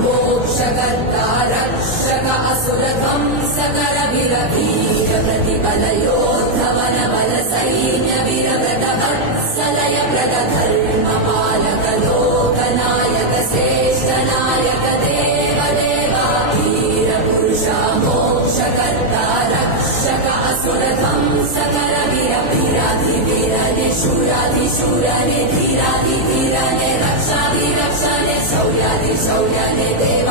मोक्षकर्ता रक्षक असुरध्वंसकर वीर प्रतिबल योद्धवन बल सैन्य वीरव्रत वत्सलय व्रत धर्म पालक लोकनायक श्रेष्ठ नायक देव देवा वीर पुरुषा मोक्षकर्ता रक्षक असुरध्वंसकर वीराधिवीरने शूराधिशूरने धीराधिधीरने रक्षाधिरक्षणे शौर्याधिशौर्यने